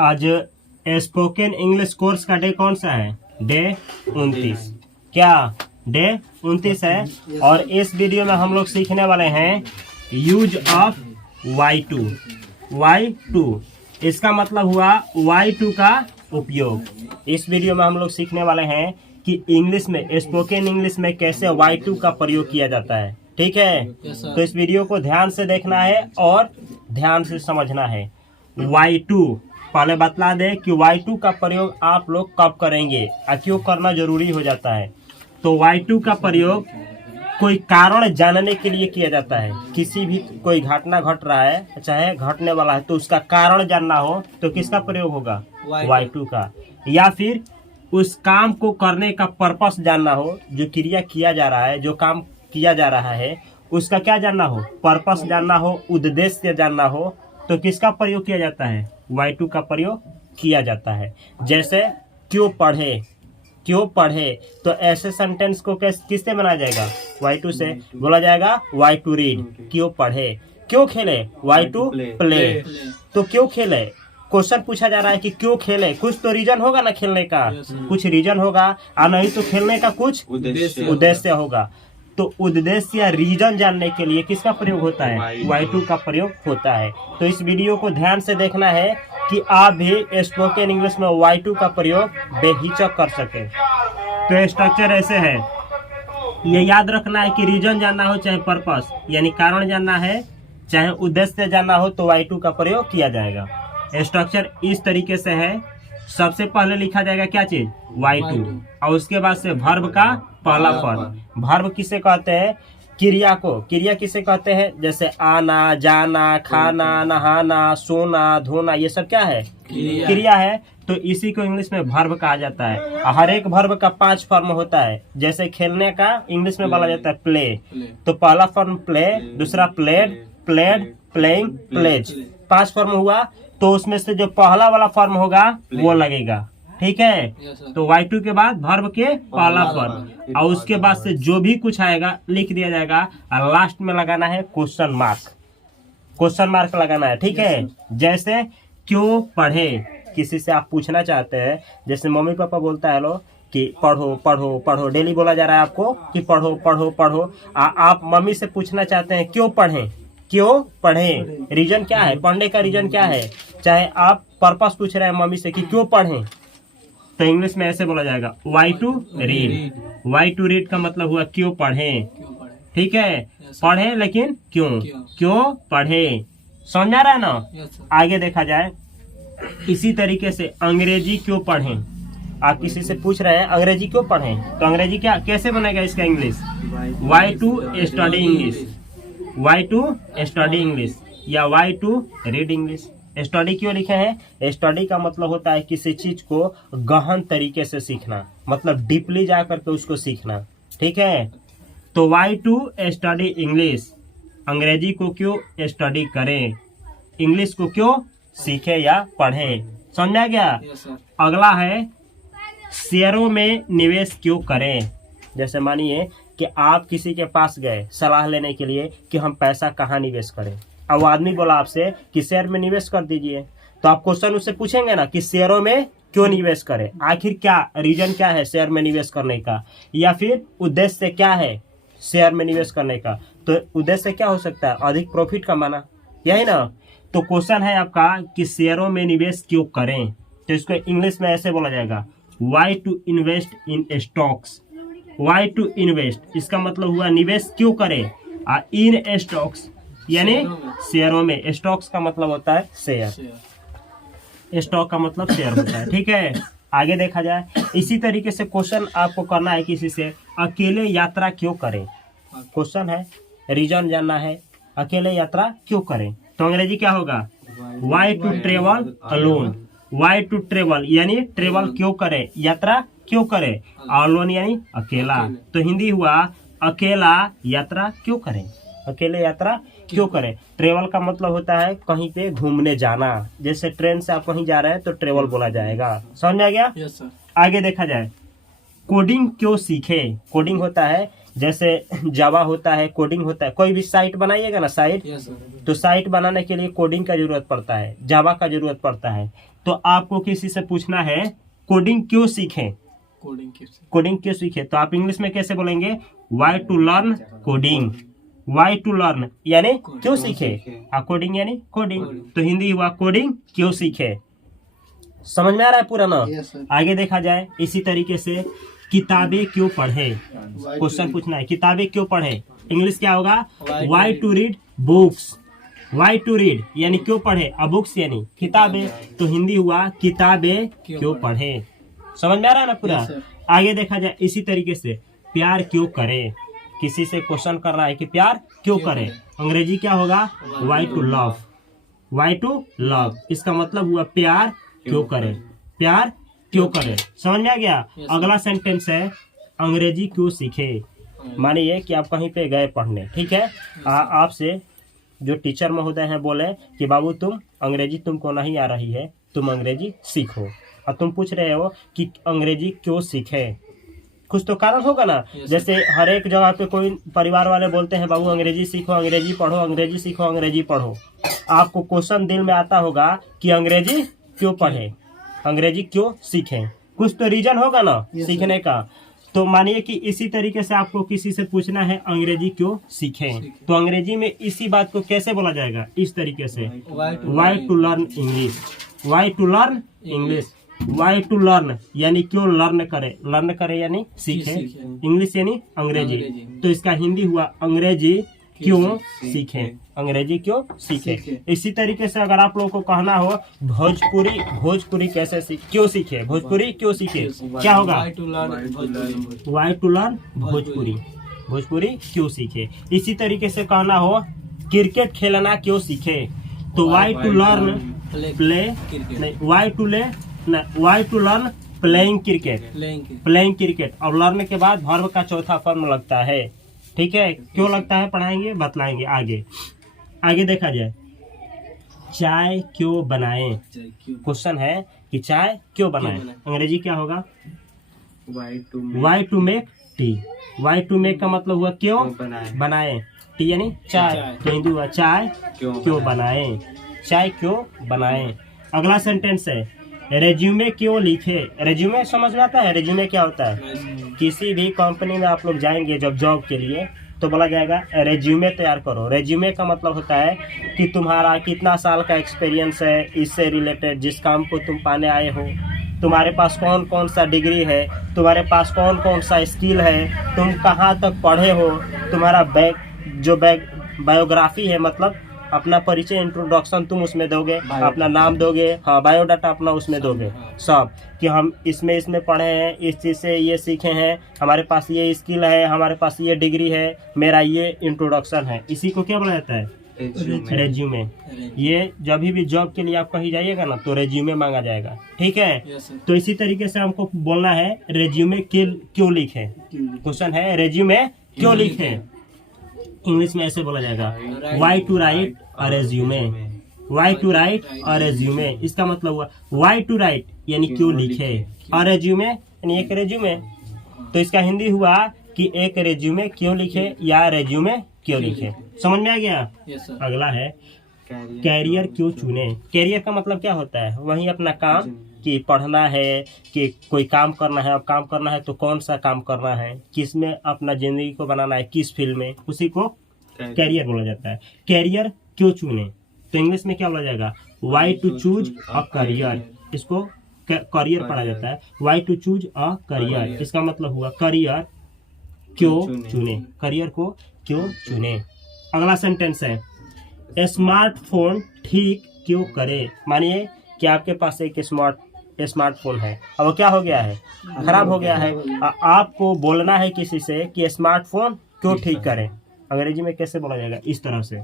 आज spoken English course का day कौन सा है? डे 29। क्या डे 29 है? और इस वीडियो में हम लोग सीखने वाले हैं यूज ऑफ Y2। Y2 इसका मतलब हुआ Y2 का उपयोग। इस वीडियो में हम लोग सीखने वाले हैं कि इंग्लिश में, स्पोकन इंग्लिश में कैसे Y2 का प्रयोग किया जाता है। ठीक है, तो इस वीडियो को ध्यान से देखना है और ध्यान से समझना है। Y2 पहले बतला दे कि Y2 का प्रयोग आप लोग कब करेंगे और क्यों करना जरूरी हो जाता है। तो Y2 का प्रयोग कोई कारण जानने के लिए किया जाता है। किसी भी कोई घटना घट रहा है, चाहे घटने वाला है, तो उसका कारण जानना हो तो किसका प्रयोग होगा? Y2 का। या फिर उस काम को करने का पर्पस जानना हो, जो क्रिया किया जा रहा है, जो काम किया जा रहा है, उसका क्या जानना हो? पर्पस जानना हो, उद्देश्य जानना हो, तो किसका प्रयोग किया जाता है? Y2 का प्रयोग किया जाता है। जैसे क्यों पढ़े, क्यों पढ़े, तो ऐसे सेंटेंस को किससे बनाया जाएगा? Y2 से। बोला जाएगा Y2 रीड, क्यों पढ़े। क्यों खेले? Y2 play. तो क्यों खेले, क्वेश्चन पूछा जा रहा है कि क्यों खेले, कुछ तो रीजन होगा ना खेलने का, कुछ रीजन होगा, और नहीं तो खेलने का कुछ उद्देश्य होगा। तो उद्देश्य या रीजन जानने के लिए किसका प्रयोग होता है? Y2 का प्रयोग होता है। तो इस वीडियो को ध्यान से देखना है कि आप भी स्पोकन इंग्लिश में Y2 का प्रयोग बेहिचक कर सके। तो स्ट्रक्चर ऐसे है, ये याद रखना है कि रीजन जानना हो चाहे पर्पस यानी कारण जानना है, चाहे उद्देश्य जानना हो, तो Y2 का प्रयोग किया जाएगा। स्ट्रक्चर इस तरीके से है, सबसे पहले लिखा जाएगा क्या चीज? Y2, और उसके बाद से वर्ब का पहला फॉर्म। वर्ब किसे कहते हैं? क्रिया को। क्रिया किसे कहते हैं? जैसे आना, जाना, खाना, नहाना, सोना, धोना, ये सब क्या है? क्रिया है। तो इसी को इंग्लिश में वर्ब कहा जाता है। हर एक वर्ब का 5 फॉर्म होता है। जैसे खेलने का इंग्लिश में बोला जाता है प्ले, तो पहला फॉर्म प्ले, दूसरा played, played, playing, plays, 5 form हुआ। तो उसमें से जो पहला वाला फॉर्म होगा वो लगेगा। ठीक है, तो Y2 के बाद वर्ब के पहला फॉर्म, और उसके बाद से जो भी कुछ आएगा लिख दिया जाएगा, और लास्ट में लगाना है क्वेश्चन मार्क। क्वेश्चन मार्क लगाना है। ठीक है, जैसे क्यों पढ़े, किसी से आप पूछना चाहते हैं, जैसे मम्मी पापा बोलता है लो कि पढ़ो पढ़ो पढ़ो, डेली बोला जा रहा है आपको कि पढ़ो पढ़ो पढ़ो। आप मम्मी से पूछना चाहते हैं क्यों पढ़ें, क्यों पढ़ें, रीजन क्या है, पढ़ने का रीजन क्या है। चाहे आप पर्पस पूछ रहे हैं मम्मी से कि क्यों पढ़ें, तो इंग्लिश में ऐसे बोला जाएगा Y2 रीड। Y2 रीड का मतलब हुआ क्यों पढ़ें। ठीक है, पढ़ें लेकिन क्यों, क्यों पढ़ें। समझ आ रहा है ना? आगे देखा जाए इसी तरीके से अंग्रेजी क्यों पढ़ें। आप किसी से पूछ रहे हैं अंग्रेजी क्यों पढ़ें, तो अंग्रेजी क्या कैसे बनेगा इसका English? Y2 study English, Y2 study English या Y2 रीड इंग्लिश। स्टडी क्यों लिखे हैं? स्टडी का मतलब होता है किसी चीज को गहन तरीके से सीखना, मतलब डीपली जा करके उसको सीखना। ठीक है, तो Y2 स्टडी इंग्लिश, अंग्रेजी को क्यों स्टडी करें, इंग्लिश को क्यों सीखे या पढ़ें। समझा गया? अगला है शेयरों में निवेश क्यों करें। जैसे मानिए कि आप किसी के पास गए सलाह लेने के लिए कि हम पैसा कहाँ निवेश करें, अब वो आदमी बोला आपसे कि शेयर में निवेश कर दीजिए, तो आप क्वेश्चन उससे पूछेंगे ना कि शेयरों में क्यों निवेश करें, आखिर क्या रीजन क्या है शेयर में निवेश करने का, या फिर उद्देश्य क्या है शेयर में निवेश करने का। तो उद्देश्य क्या हो सकता है? अधिक प्रॉफिट कमाना, यही ना। तो क्वेश्चन है आपका कि शेयरों में निवेश क्यों करें, तो इसको इंग्लिश में ऐसे बोला जाएगा Y2 invest in stocks. Y2 invest, इसका मतलब हुआ निवेश क्यों करें, इन स्टॉक्स यानी शेयरों में। स्टॉक्स का मतलब होता है शेयर, स्टॉक का मतलब शेयर होता है। ठीक है, आगे देखा जाए इसी तरीके से क्वेश्चन आपको करना है किसी से, अकेले यात्रा क्यों करें। क्वेश्चन है, रीजन जानना है, अकेले यात्रा क्यों करें, तो अंग्रेजी क्या होगा? Y2 travel alone. Y2 travel यानी ट्रेवल क्यों करें, यात्रा क्यों करें, अलोन यानी अकेला। तो हिंदी हुआ अकेला यात्रा क्यों करें, अकेले यात्रा क्यों करें। ट्रेवल का मतलब होता है कहीं पे घूमने जाना, जैसे ट्रेन से आप कहीं जा रहे हैं तो ट्रेवल बोला जाएगा। समझ में आ गया? Yes sir. आगे देखा जाए कोडिंग क्यों सीखे। कोडिंग होता है जैसे जावा होता है, कोडिंग होता है, कोई भी साइट बनाइएगा ना साइट, यस सर। तो साइट बनाने के लिए कोडिंग का जरूरत पड़ता है, जावा का जरूरत पड़ता है। तो आपको किसी से पूछना है कोडिंग क्यों सीखें, कोडिंग क्यों सीखे, तो आप इंग्लिश में कैसे बोलेंगे, why to learn coding, why to learn यानी क्यों सीखे, कोडिंग यानी कोडिंग, तो हिंदी हुआ कोडिंग क्यों सीखे। समझ में आ रहा है पूरा ना। Yes sir. आगे देखा जाए इसी तरीके से किताबें क्यों पढ़े, क्वेश्चन पूछना है किताबें क्यों पढ़े, इंग्लिश क्या होगा, why to read books, why to read यानी क्यों पढ़े, बुक्स यानी किताबें, तो हिंदी हुआ किताबें क्यों पढ़े। समझ में आ रहा है ना पूरा। Yes, sir. आगे देखा जाए इसी तरीके से प्यार क्यों करें, किसी से क्वेश्चन कर रहा है कि प्यार क्यों करें, अंग्रेजी क्या होगा, why to love, why to love, इसका मतलब हुआ प्यार क्यों करें, प्यार क्यों करें। समझ में आ गया। Yes, अगला सेंटेंस है अंग्रेजी क्यों सीखे, मानिए कि आप कहीं पे गए पढ़ने, ठीक है, आपसे जो टीचर महोदय हैं बोले कि बाबू तुम अंग्रेजी तुमको नहीं आ रही है, तुम अंग्रेजी सीखो, और तुम पूछ रहे हो कि अंग्रेजी क्यों सीखे, कुछ तो कारण होगा ना। जैसे हर एक जगह पे कोई परिवार वाले बोलते हैं बाबू अंग्रेजी सीखो, अंग्रेजी पढ़ो, अंग्रेजी सीखो, अंग्रेजी पढ़ो, आपको क्वेश्चन दिल में आता होगा कि अंग्रेजी क्यों पढ़े, अंग्रेजी क्यों सीखें, कुछ तो रीजन होगा ना सीखने का। तो मानिए कि इसी तरीके से आपको किसी से पूछना है अंग्रेजी क्यों सीखें, तो अंग्रेजी में इसी बात को कैसे बोला जाएगा, इस तरीके से, why to learn English, why to learn English, why to learn यानी क्यों लर्न करे यानी सीखे, इंग्लिश यानी अंग्रेजी, तो इसका हिंदी हुआ अंग्रेजी क्यों सीखे, अंग्रेजी क्यों सीखे। इसी तरीके से अगर आप लोगों को कहना हो भोजपुरी कैसे क्यों सीखे, भोजपुरी क्यों सीखे, क्या होगा, वाई टू लर्न भोजपुरी क्यों सीखे। इसी तरीके से कहना हो क्रिकेट खेलना क्यों सीखे, तो why to learn why to learn playing cricket, और लर्न के बाद वर्ब का चौथा फॉर्म लगता है, ठीक है, क्यों लगता है पढ़ाएंगे बतलाएंगे आगे देखा जाए चाय क्यों बनाएं, क्वेश्चन है कि चाय क्यों बनाएं, अंग्रेजी क्या होगा, why to make tea, why to make का मतलब हुआ क्यों बनाएं, टी यानी चाय, तो हिंदी हुआ चाय क्यों बनाएं, चाय क्यों बनाएं। अगला सेंटेंस है रेज्यूमे क्यों लिखे, रेज्यूमे समझ में आता है, रेज्यूमे क्या होता है, किसी भी कंपनी में आप लोग जाएंगे जब जॉब के लिए तो बोला जाएगा रेज्यूमे तैयार करो। रेज्यूमे का मतलब होता है कि तुम्हारा कितना साल का एक्सपीरियंस है, इससे रिलेटेड जिस काम को तुम पाने आए हो, तुम्हारे पास कौन कौन सा डिग्री है, तुम्हारे पास कौन कौन सा स्किल है, तुम कहाँ तक पढ़े हो, तुम्हारा बायोग्राफी है, मतलब अपना परिचय इंट्रोडक्शन तुम उसमें दोगे, अपना नाम दोगे, हाँ बायोडाटा अपना उसमें दोगे सब, कि हम इसमें पढ़े हैं, इस चीज़ से ये सीखे हैं, हमारे पास ये स्किल है, हमारे पास ये डिग्री है, मेरा ये इंट्रोडक्शन है, इसी को क्या बोला जाता है, रेज्यूमे। ये जब भी जॉब के लिए आप कहीं जाइएगा ना तो रेज्यूमे मांगा जाएगा, ठीक है। तो इसी तरीके से हमको बोलना है रेज्यूमे क्यों लिखे, क्वेश्चन है रेज्यूमे क्यों लिखे, इंग्लिश में ऐसे बोला जाएगा why to write a resume, why to write a resume, इसका मतलब हुआ वाई टू राइट यानी क्यों लिखे, अ रेज्यूमे यानी एक रेज्यूमे, तो इसका हिंदी हुआ कि एक रेज्यूमे क्यों लिखे या रेज्यूमे क्यों लिखे। समझ में आ गया। अगला है कैरियर क्यों चुने, कैरियर का मतलब क्या होता है, वही अपना काम, कि पढ़ना है कि कोई काम करना है, अब काम करना है तो कौन सा काम करना है, किस में अपना जिंदगी को बनाना है, किस फील्ड में, उसी को कैरियर बोला जाता है। कैरियर क्यों चुने, तो इंग्लिश में क्या बोला जाएगा, why to choose a career, इसको करियर पढ़ा जाता है, why to choose a career, इसका मतलब हुआ करियर क्यों चुने, करियर को क्यों चुने। अगला सेंटेंस है स्मार्टफोन ठीक क्यों करे, मानिए कि आपके पास एक स्मार्टफोन है, अब वो क्या हो गया है, खराब हो गया है, आपको बोलना है किसी से कि स्मार्टफोन क्यों ठीक करें, अंग्रेजी में कैसे बोला जाएगा, इस तरह से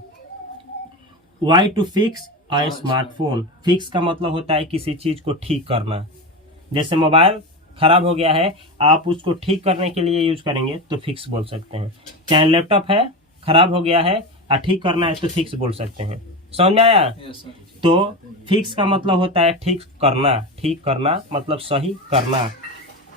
why to fix a smartphone, fix का मतलब होता है किसी चीज को ठीक करना, जैसे मोबाइल खराब हो गया है, आप उसको ठीक करने के लिए यूज करेंगे तो फिक्स बोल सकते हैं, चाहे लैपटॉप है खराब हो गया है और ठीक करना है तो फिक्स बोल सकते हैं। समझ में आया। तो फिक्स का मतलब होता है ठीक करना मतलब सही करना,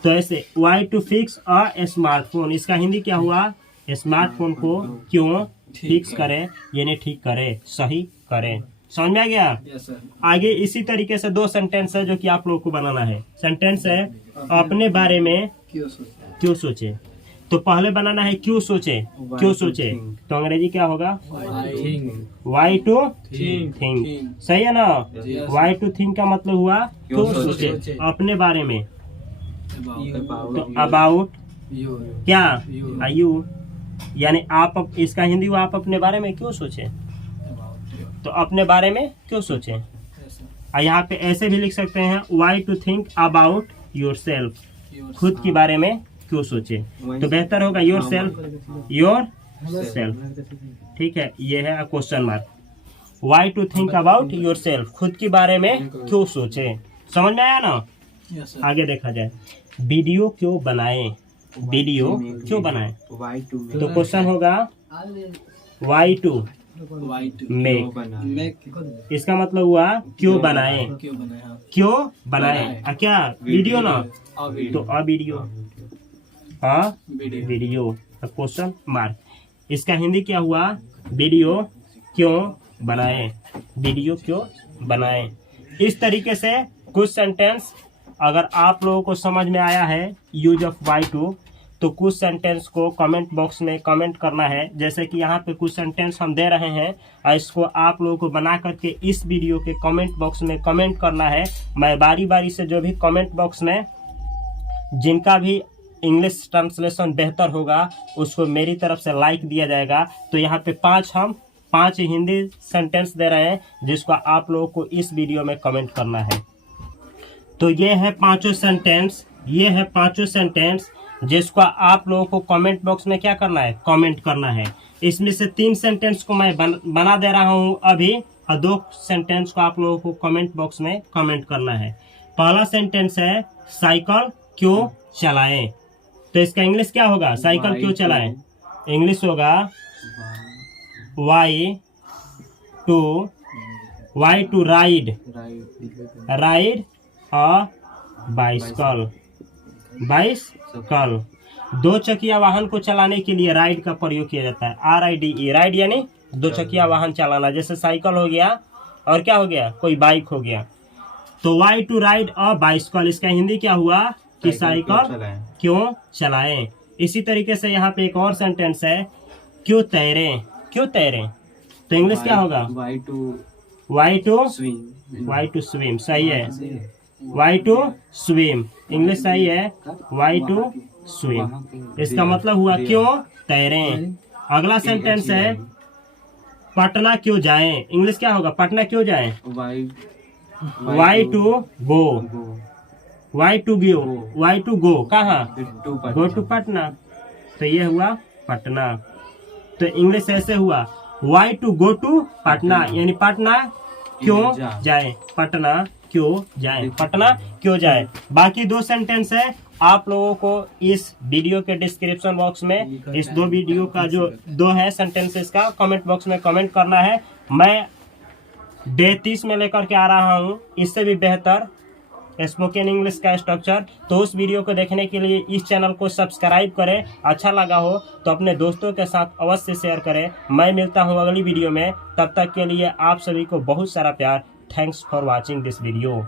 तो ऐसे why to fix a smartphone, इसका हिंदी क्या हुआ स्मार्टफोन को क्यों फिक्स करें, यानी ठीक करें, सही करें। समझ में आ गया? Yes sir. आगे इसी तरीके से 2 सेंटेंस है जो कि आप लोगों को बनाना है। सेंटेंस है अपने बारे में क्यों सोचे। तो पहले बनाना है क्यों सोचे, क्यों सोचे। तो अंग्रेजी क्या होगा? Why to think. सही है ना? वाई टू थिंक का मतलब हुआ क्यों सोचे, अपने बारे में। तो अबाउट क्या, यू, यानी आप, इसका हिंदी हुआ आप अपने बारे में क्यों सोचे। तो अपने बारे में क्यों सोचे। और यहाँ पे ऐसे भी लिख सकते हैं why to think about yourself, खुद के बारे में क्यों सोचे। तो बेहतर होगा योर सेल्फ। ठीक है, ये है question mark. Why to think about yourself, खुद के बारे में क्यों सोचे। समझ में आया ना? आगे देखा जाए, वीडियो क्यों बनाए, वीडियो क्यों बनाए। तो क्वेश्चन होगा वाई टू मेक, इसका मतलब हुआ क्यों बनाए, क्यों बनाए। क्या वीडियो ना, तो अ वीडियो क्वेश्चन मार्क। इसका हिंदी क्या हुआ, वीडियो क्यों बनाए, वीडियो क्यों बनाए। इस तरीके से कुछ सेंटेंस अगर आप लोगों को समझ में आया है यूज ऑफ वाई टू, तो कुछ सेंटेंस को कमेंट बॉक्स में कमेंट करना है। जैसे कि यहाँ पे कुछ सेंटेंस हम दे रहे हैं और इसको आप लोगों को बना करके इस वीडियो के कमेंट बॉक्स में कमेंट करना है। मैं बारी बारी से जो भी कमेंट बॉक्स में जिनका भी इंग्लिश ट्रांसलेशन बेहतर होगा उसको मेरी तरफ से लाइक दिया जाएगा। तो यहाँ पे हम 5 हिंदी सेंटेंस दे रहे हैं जिसको आप लोगों को इस वीडियो में कमेंट करना है। तो ये है 5 सेंटेंस, ये है 5 सेंटेंस जिसको आप लोगों को कमेंट बॉक्स में क्या करना है, कमेंट करना है। इसमें से 3 सेंटेंस को मैं बना दे रहा हूँ अभी, और 2 सेंटेंस को आप लोगों को कमेंट बॉक्स में कमेंट करना है। पहला सेंटेंस है साइकिल क्यों चलाएं। तो इसका इंग्लिश क्या होगा, साइकिल क्यों चलाएं। इंग्लिश होगा why to ride a bicycle. 2 चकिया वाहन को चलाने के लिए राइड का प्रयोग किया जाता है। RIDE, राइड यानी 2 चकिया वाहन चलाना, जैसे साइकिल हो गया और क्या हो गया, कोई बाइक हो गया। तो why to ride a bicycle, इसका हिंदी क्या हुआ कि साइकिल क्यों चलाएं। इसी तरीके से यहाँ पे एक और सेंटेंस है क्यों तैरें, क्यों तैरें। तो इंग्लिश क्या होगा, वाई टू स्विम। सही है, वाई टू स्विम, इंग्लिश सही है, वाई टू स्विम। इसका मतलब हुआ क्यों तैरें। अगला सेंटेंस है पटना क्यों जाएं। इंग्लिश क्या होगा, पटना क्यों जाएं। वाई टू गो कहाँ, गो टू पटना। तो ये हुआ पटना। तो इंग्लिश ऐसे हुआ why to go to Patna, यानी पटना क्यों जाए, पटना क्यों जाए, पटना क्यों जाए। बाकी 2 सेंटेंस है, आप लोगों को इस वीडियो के डिस्क्रिप्शन बॉक्स में इस 2 वीडियो का जो 2 है सेंटेंसेस का कमेंट बॉक्स में कमेंट करना है। मैं डे 30 में लेकर के आ रहा हूँ इससे भी बेहतर स्पोकन इंग्लिश का स्ट्रक्चर। तो उस वीडियो को देखने के लिए इस चैनल को सब्सक्राइब करें। अच्छा लगा हो तो अपने दोस्तों के साथ अवश्य शेयर करें। मैं मिलता हूँ अगली वीडियो में, तब तक के लिए आप सभी को बहुत सारा प्यार। Thanks for watching this video.